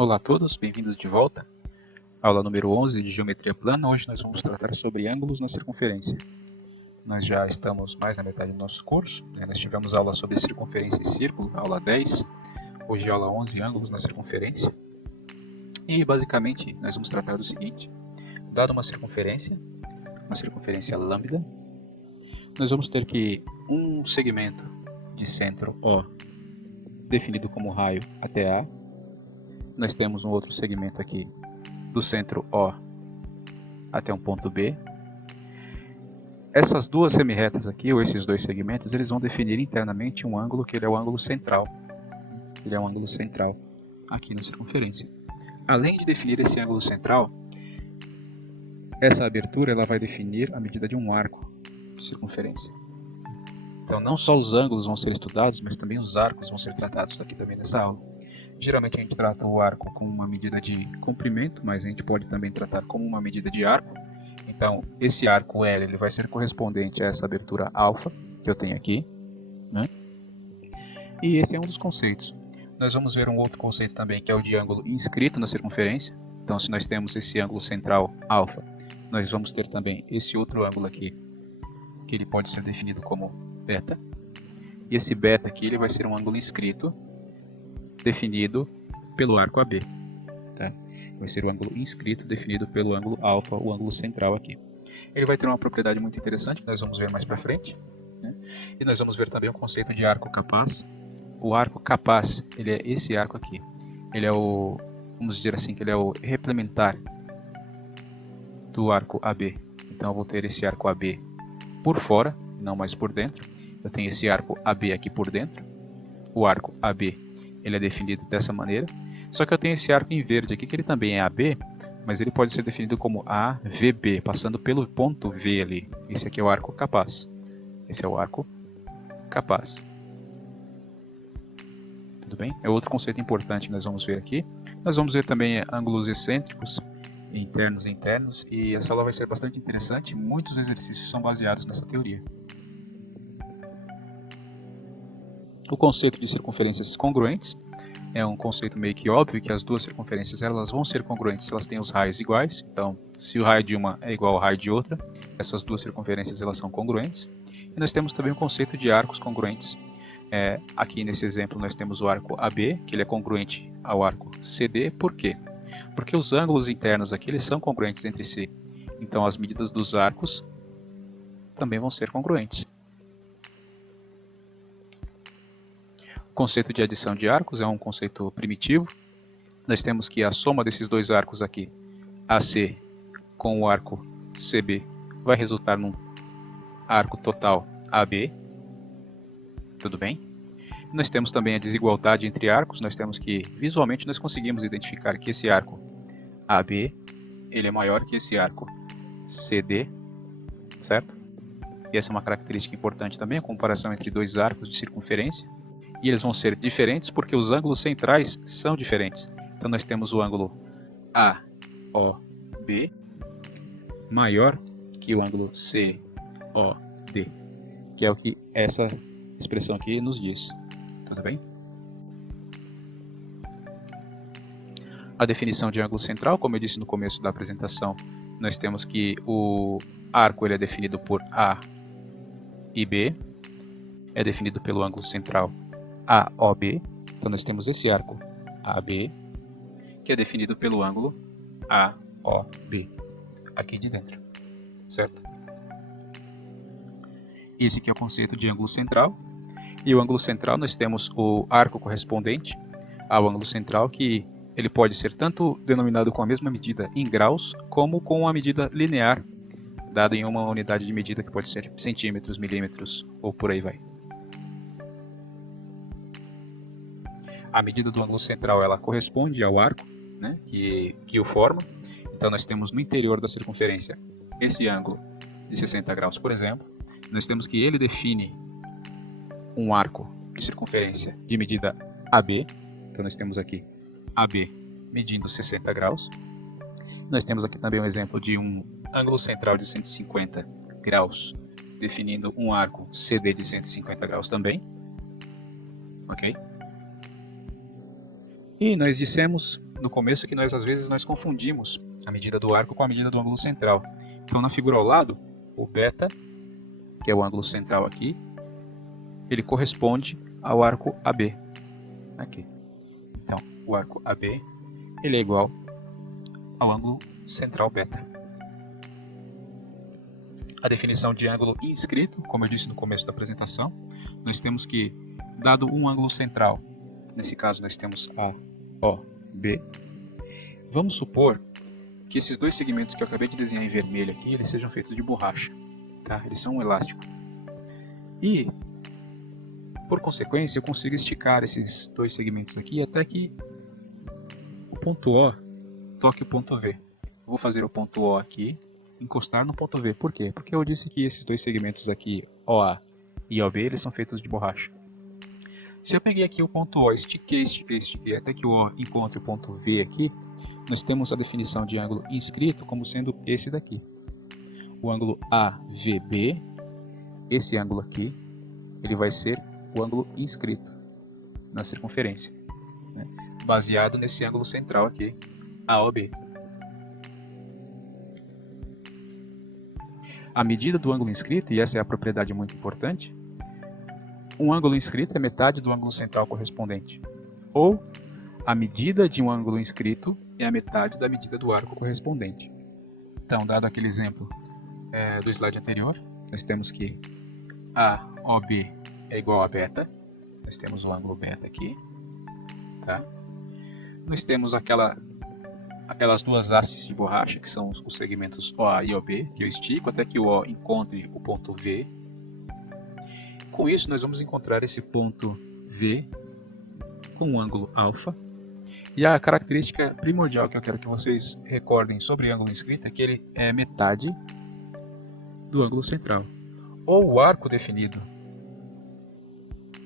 Olá a todos, bem-vindos de volta. Aula número 11 de Geometria Plana. Hoje nós vamos tratar sobre ângulos na circunferência. Nós já estamos mais na metade do nosso curso. Nós tivemos aula sobre circunferência e círculo, aula 10. Hoje é aula 11, ângulos na circunferência. E basicamente nós vamos tratar do seguinte. Dada uma circunferência lambda, nós vamos ter que um segmento de centro O, definido como raio até A. Nós temos um outro segmento aqui do centro O até um ponto B. Essas duas semirretas aqui, ou esses dois segmentos, eles vão definir internamente um ângulo que ele é o ângulo central. Ele é um ângulo central aqui na circunferência. Além de definir esse ângulo central, essa abertura ela vai definir a medida de um arco de circunferência. Então não só os ângulos vão ser estudados, mas também os arcos vão ser tratados aqui também nessa aula. Geralmente a gente trata o arco como uma medida de comprimento, mas a gente pode também tratar como uma medida de arco. Então, esse arco L ele vai ser correspondente a essa abertura alfa que eu tenho aqui, né? E esse é um dos conceitos. Nós vamos ver um outro conceito também, que é o de ângulo inscrito na circunferência. Então, se nós temos esse ângulo central alfa, nós vamos ter também esse outro ângulo aqui, que ele pode ser definido como beta. E esse beta aqui ele vai ser um ângulo inscrito, definido pelo arco AB. Tá? Vai ser o ângulo inscrito definido pelo ângulo alfa, o ângulo central aqui. Ele vai ter uma propriedade muito interessante que nós vamos ver mais para frente, né? E nós vamos ver também o conceito de arco capaz. O arco capaz, ele é esse arco aqui. Ele é o, vamos dizer assim, que ele é o replementar do arco AB. Então eu vou ter esse arco AB por fora, não mais por dentro. Eu tenho esse arco AB aqui por dentro. O arco AB ele é definido dessa maneira. Só que eu tenho esse arco em verde aqui, que ele também é AB, mas ele pode ser definido como AVB, passando pelo ponto V ali. Esse aqui é o arco capaz. Esse é o arco capaz. Tudo bem? É outro conceito importante que nós vamos ver aqui. Nós vamos ver também ângulos excêntricos, internos e internos, e essa aula vai ser bastante interessante. Muitos exercícios são baseados nessa teoria. O conceito de circunferências congruentes é um conceito meio que óbvio que as duas circunferências elas vão ser congruentes se elas têm os raios iguais. Então, se o raio de uma é igual ao raio de outra, essas duas circunferências elas são congruentes. E nós temos também o conceito de arcos congruentes. Aqui nesse exemplo nós temos o arco AB, que ele é congruente ao arco CD. Por quê? Porque os ângulos internos aqui eles são congruentes entre si. Então, as medidas dos arcos também vão ser congruentes. O conceito de adição de arcos é um conceito primitivo. Nós temos que a soma desses dois arcos aqui, AC com o arco CB, vai resultar num arco total AB. Tudo bem? Nós temos também a desigualdade entre arcos. Nós temos que, visualmente, nós conseguimos identificar que esse arco AB ele é maior que esse arco CD, certo? E essa é uma característica importante também, a comparação entre dois arcos de circunferência. E eles vão ser diferentes porque os ângulos centrais são diferentes. Então nós temos o ângulo AOB maior que o ângulo COD, que é o que essa expressão aqui nos diz. Tudo bem? A definição de ângulo central, como eu disse no começo da apresentação, nós temos que o arco ele é definido por A e B, é definido pelo ângulo central AOB. Então nós temos esse arco AB, que é definido pelo ângulo AOB, aqui de dentro, certo? Esse aqui é o conceito de ângulo central. E o ângulo central nós temos o arco correspondente ao ângulo central, que ele pode ser tanto denominado com a mesma medida em graus, como com a medida linear, dado em uma unidade de medida que pode ser centímetros, milímetros, ou por aí vai. A medida do ângulo central ela corresponde ao arco, né, que o forma. Então nós temos no interior da circunferência esse ângulo de 60 graus, por exemplo. Nós temos que ele define um arco de circunferência de medida AB. Então nós temos aqui AB medindo 60 graus. Nós temos aqui também um exemplo de um ângulo central de 150 graus, definindo um arco CD de 150 graus também. Ok? E nós dissemos no começo que às vezes nós confundimos a medida do arco com a medida do ângulo central. Então na figura ao lado, o beta, que é o ângulo central aqui, ele corresponde ao arco AB. Aqui. Então o arco AB ele é igual ao ângulo central beta. A definição de ângulo inscrito, como eu disse no começo da apresentação, nós temos que, dado um ângulo central, nesse caso nós temos AOB, vamos supor que esses dois segmentos que eu acabei de desenhar em vermelho aqui, eles sejam feitos de borracha, tá? Eles são um elástico. E, por consequência, eu consigo esticar esses dois segmentos aqui até que o ponto O toque o ponto V. Vou fazer o ponto O aqui, encostar no ponto V. Por quê? Porque eu disse que esses dois segmentos aqui, OA e OB, eles são feitos de borracha. Se eu peguei aqui o ponto O, estiquei até que o O encontre o ponto V aqui, nós temos a definição de ângulo inscrito como sendo esse daqui. O ângulo AVB, esse ângulo aqui, ele vai ser o ângulo inscrito na circunferência, né? Baseado nesse ângulo central aqui, AOB. A medida do ângulo inscrito, e essa é a propriedade muito importante, um ângulo inscrito é metade do ângulo central correspondente. Ou a medida de um ângulo inscrito é a metade da medida do arco correspondente. Então, dado aquele exemplo do slide anterior, nós temos que AOB é igual a beta. Nós temos o ângulo beta aqui. Tá? Nós temos aquelas duas hastes de borracha, que são os segmentos OA e OB, que eu estico até que o O encontre o ponto V. Com isso, nós vamos encontrar esse ponto V com um ângulo alfa. E a característica primordial que eu quero que vocês recordem sobre ângulo inscrito é que ele é metade do ângulo central, ou o arco definido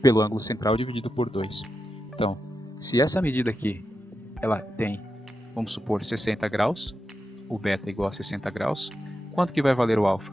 pelo ângulo central dividido por 2. Então, se essa medida aqui ela tem, vamos supor, 60 graus, o beta é igual a 60 graus, quanto que vai valer o alfa?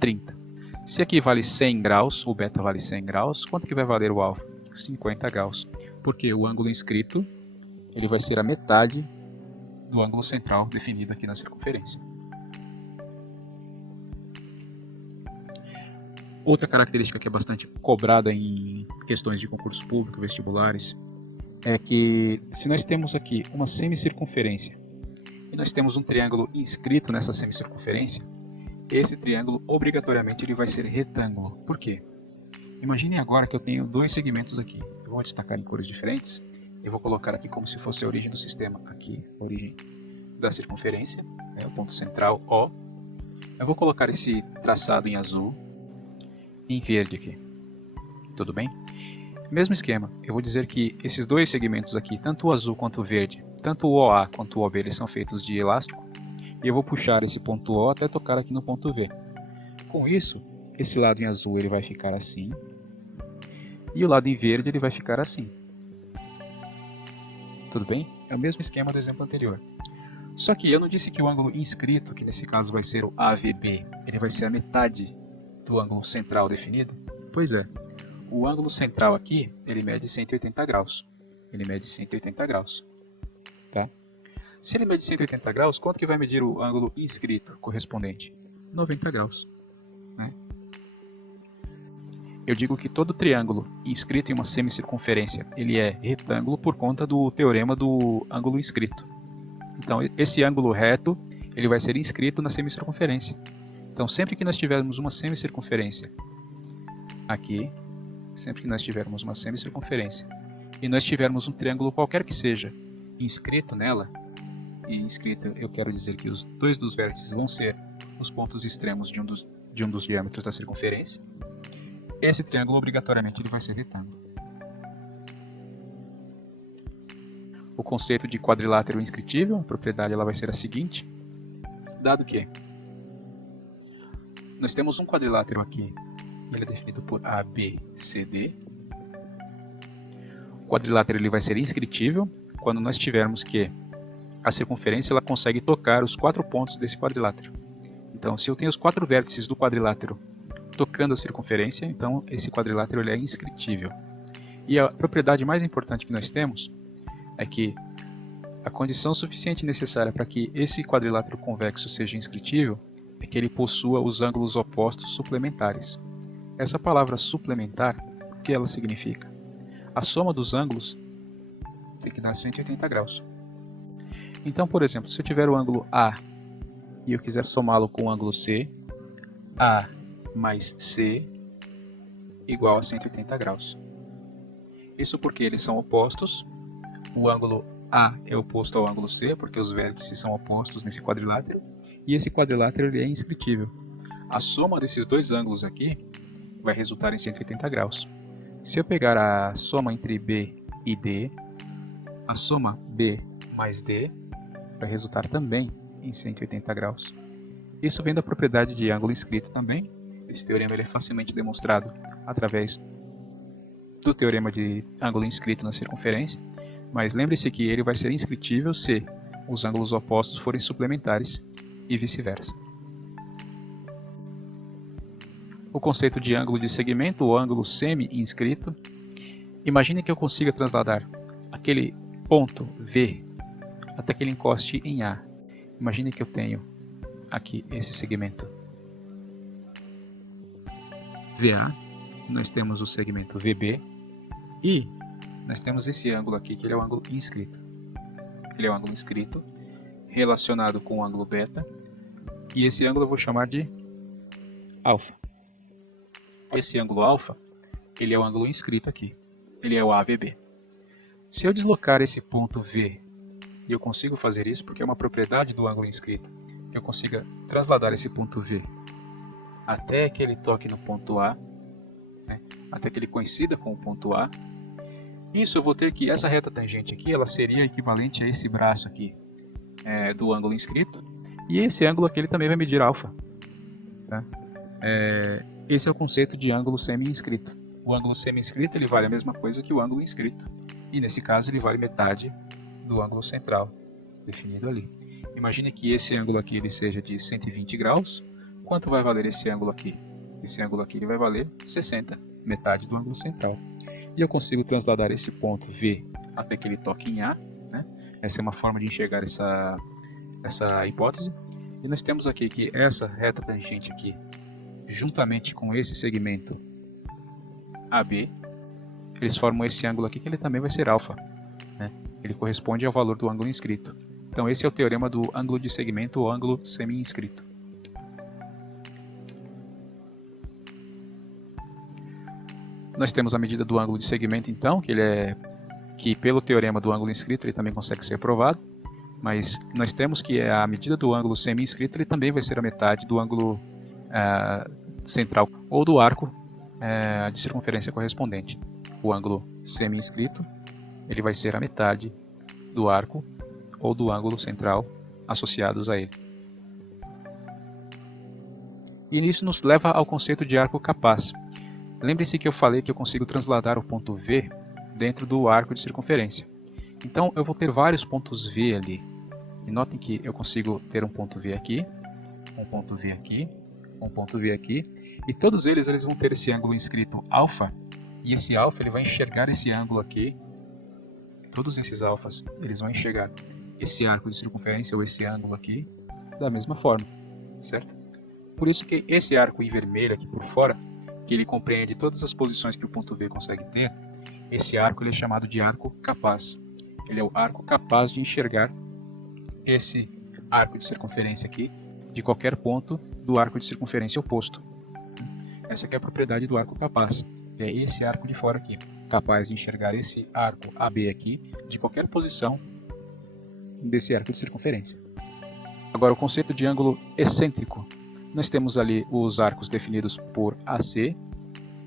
30. Se aqui vale 100 graus, o beta vale 100 graus, quanto que vai valer o alfa? 50 graus. Porque o ângulo inscrito ele vai ser a metade do ângulo central definido aqui na circunferência. Outra característica que é bastante cobrada em questões de concurso público, vestibulares, é que se nós temos aqui uma semicircunferência e nós temos um triângulo inscrito nessa semicircunferência, esse triângulo obrigatoriamente ele vai ser retângulo. Por quê? Imaginem agora que eu tenho dois segmentos aqui. Eu vou destacar em cores diferentes. Eu vou colocar aqui como se fosse a origem do sistema. Aqui, a origem da circunferência, o ponto central O. Eu vou colocar esse traçado em azul e em verde aqui. Tudo bem? Mesmo esquema. Eu vou dizer que esses dois segmentos aqui, tanto o azul quanto o verde, tanto o OA quanto o OB, eles são feitos de elástico. E eu vou puxar esse ponto O até tocar aqui no ponto V. Com isso, esse lado em azul ele vai ficar assim. E o lado em verde ele vai ficar assim. Tudo bem? É o mesmo esquema do exemplo anterior. Só que eu não disse que o ângulo inscrito, que nesse caso vai ser o AVB, ele vai ser a metade do ângulo central definido? Pois é. O ângulo central aqui, ele mede 180 graus. Ele mede 180 graus. Tá? Se ele mede 180 graus, quanto que vai medir o ângulo inscrito correspondente? 90 graus. Né? Eu digo que todo triângulo inscrito em uma semicircunferência ele é retângulo por conta do teorema do ângulo inscrito. Então, esse ângulo reto ele vai ser inscrito na semicircunferência. Então, sempre que nós tivermos uma semicircunferência aqui, sempre que nós tivermos uma semicircunferência e nós tivermos um triângulo qualquer que seja inscrito nela, e inscrito eu quero dizer que os dois dos vértices vão ser os pontos extremos de um dos diâmetros da circunferência, esse triângulo obrigatoriamente ele vai ser retângulo. O conceito de quadrilátero inscritível, a propriedade ela vai ser a seguinte, dado que nós temos um quadrilátero aqui, ele é definido por ABCD. O quadrilátero ele vai ser inscritível quando nós tivermos que a circunferência ela consegue tocar os 4 pontos desse quadrilátero. Então, se eu tenho os 4 vértices do quadrilátero tocando a circunferência, então esse quadrilátero ele é inscritível. E a propriedade mais importante que nós temos é que A condição suficiente necessária para que esse quadrilátero convexo seja inscritível é que ele possua os ângulos opostos suplementares. Essa palavra suplementar, o que ela significa? A soma dos ângulos tem que dar 180 graus. Então, por exemplo, se eu tiver o ângulo A e eu quiser somá-lo com o ângulo C, A mais C igual a 180 graus. Isso porque eles são opostos. O ângulo A é oposto ao ângulo C, porque os vértices são opostos nesse quadrilátero. E esse quadrilátero ele é inscritível. A soma desses dois ângulos aqui vai resultar em 180 graus. Se eu pegar a soma entre B e D, a soma B mais D vai resultar também em 180 graus. Isso vem da propriedade de ângulo inscrito também. Esse teorema ele é facilmente demonstrado através do teorema de ângulo inscrito na circunferência, mas lembre-se que ele vai ser inscritível se os ângulos opostos forem suplementares e vice-versa. O conceito de ângulo de segmento ou ângulo semi-inscrito. Imagine que eu consiga trasladar aquele ponto V até que ele encoste em A. Imagine que eu tenho aqui esse segmento VA, nós temos o segmento VB e nós temos esse ângulo aqui que ele é o ângulo inscrito. Ele é o ângulo inscrito relacionado com o ângulo beta e esse ângulo eu vou chamar de alfa. Esse ângulo alfa, ele é o ângulo inscrito aqui. Ele é o AVB. Se eu deslocar esse ponto V, e eu consigo fazer isso porque é uma propriedade do ângulo inscrito, que eu consiga trasladar esse ponto V até que ele toque no ponto A, né, até que ele coincida com o ponto A, isso eu vou ter que, essa reta tangente aqui, ela seria equivalente a esse braço aqui do ângulo inscrito, e esse ângulo aqui ele também vai medir alfa. Tá? Esse é o conceito de ângulo semi-inscrito. O ângulo semi-inscrito ele vale a mesma coisa que o ângulo inscrito, e nesse caso ele vale metade do ângulo central, definido ali. Imagine que esse ângulo aqui ele seja de 120 graus. Quanto vai valer esse ângulo aqui? Esse ângulo aqui ele vai valer 60, metade do ângulo central. E eu consigo trasladar esse ponto V até que ele toque em A. Né? Essa é uma forma de enxergar essa hipótese. E nós temos aqui que essa reta tangente aqui, juntamente com esse segmento AB, eles formam esse ângulo aqui que ele também vai ser alfa. Né? Ele corresponde ao valor do ângulo inscrito. Então esse é o teorema do ângulo de segmento ou ângulo semi-inscrito. Nós temos a medida do ângulo de segmento então, que pelo teorema do ângulo inscrito ele também consegue ser provado, mas nós temos que a medida do ângulo semi-inscrito ele também vai ser a metade do ângulo central ou do arco de circunferência correspondente. O ângulo semi-inscrito ele vai ser a metade do arco ou do ângulo central associados a ele. E isso nos leva ao conceito de arco capaz. Lembre-se que eu falei que eu consigo trasladar o ponto V dentro do arco de circunferência. Então eu vou ter vários pontos V ali. E notem que eu consigo ter um ponto V aqui, um ponto V aqui, um ponto V aqui. E todos eles vão ter esse ângulo inscrito alfa. E esse alfa ele vai enxergar esse ângulo aqui. Todos esses alfas eles vão enxergar esse arco de circunferência ou esse ângulo aqui da mesma forma. Certo? Por isso que esse arco em vermelho aqui por fora, que ele compreende todas as posições que o ponto V consegue ter, esse arco ele é chamado de arco capaz. Ele é o arco capaz de enxergar esse arco de circunferência aqui de qualquer ponto do arco de circunferência oposto. Essa aqui é a propriedade do arco capaz. É esse arco de fora aqui, capaz de enxergar esse arco AB aqui de qualquer posição desse arco de circunferência. Agora o conceito de ângulo excêntrico. Nós temos ali os arcos definidos por AC,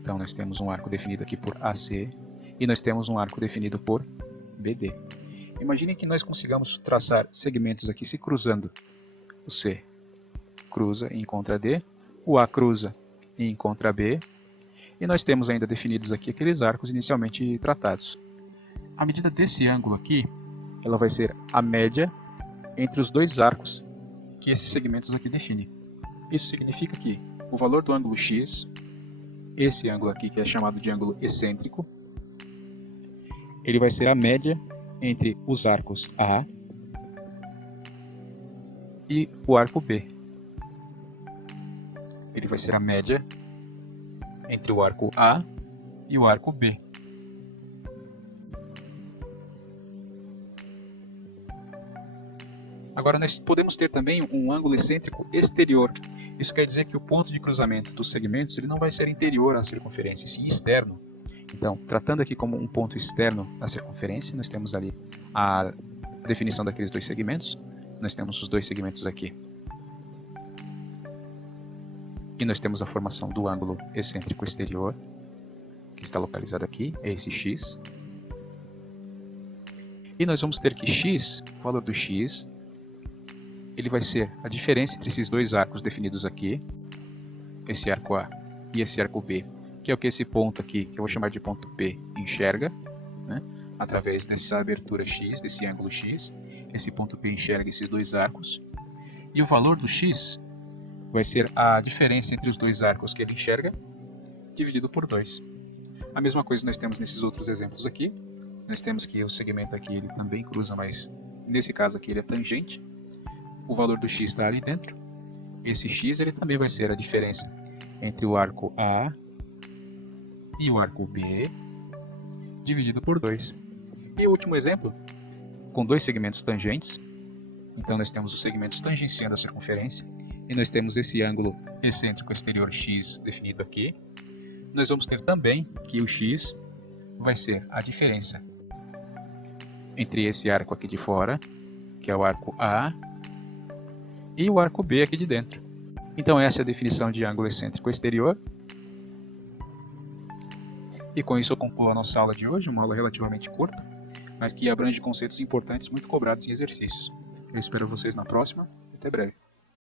então nós temos um arco definido aqui por AC, e nós temos um arco definido por BD. Imagine que nós consigamos traçar segmentos aqui se cruzando. O C cruza e encontra D, o A cruza e encontra B, e nós temos ainda definidos aqui aqueles arcos inicialmente tratados. A medida desse ângulo aqui, ela vai ser a média entre os dois arcos que esses segmentos aqui definem. Isso significa que o valor do ângulo x, esse ângulo aqui que é chamado de ângulo excêntrico, ele vai ser a média entre os arcos A e o arco B. Ele vai ser a média entre o arco A e o arco B. Agora nós podemos ter também um ângulo excêntrico exterior. Isso quer dizer que o ponto de cruzamento dos segmentos ele não vai ser interior à circunferência, sim externo. Então, tratando aqui como um ponto externo à circunferência, nós temos ali a definição daqueles dois segmentos. Nós temos os dois segmentos aqui. E nós temos a formação do ângulo excêntrico exterior, que está localizado aqui, é esse x. E nós vamos ter que x, o valor do x, ele vai ser a diferença entre esses dois arcos definidos aqui, esse arco A e esse arco B, que é o que esse ponto aqui, que eu vou chamar de ponto P, enxerga, né? Através dessa abertura x, desse ângulo x, esse ponto P enxerga esses dois arcos, e o valor do x vai ser a diferença entre os dois arcos que ele enxerga, dividido por 2. A mesma coisa nós temos nesses outros exemplos aqui. Nós temos que o segmento aqui ele também cruza, mas nesse caso aqui ele é tangente. O valor do x está ali dentro. Esse x ele também vai ser a diferença entre o arco A e o arco B, dividido por 2. E o último exemplo, com dois segmentos tangentes. Então nós temos os segmentos tangenciando a circunferência. E nós temos esse ângulo excêntrico exterior x definido aqui. Nós vamos ter também que o x vai ser a diferença entre esse arco aqui de fora, que é o arco A, e o arco B aqui de dentro. Então essa é a definição de ângulo excêntrico exterior. E com isso eu concluo a nossa aula de hoje, uma aula relativamente curta, mas que abrange conceitos importantes muito cobrados em exercícios. Eu espero vocês na próxima. Até breve.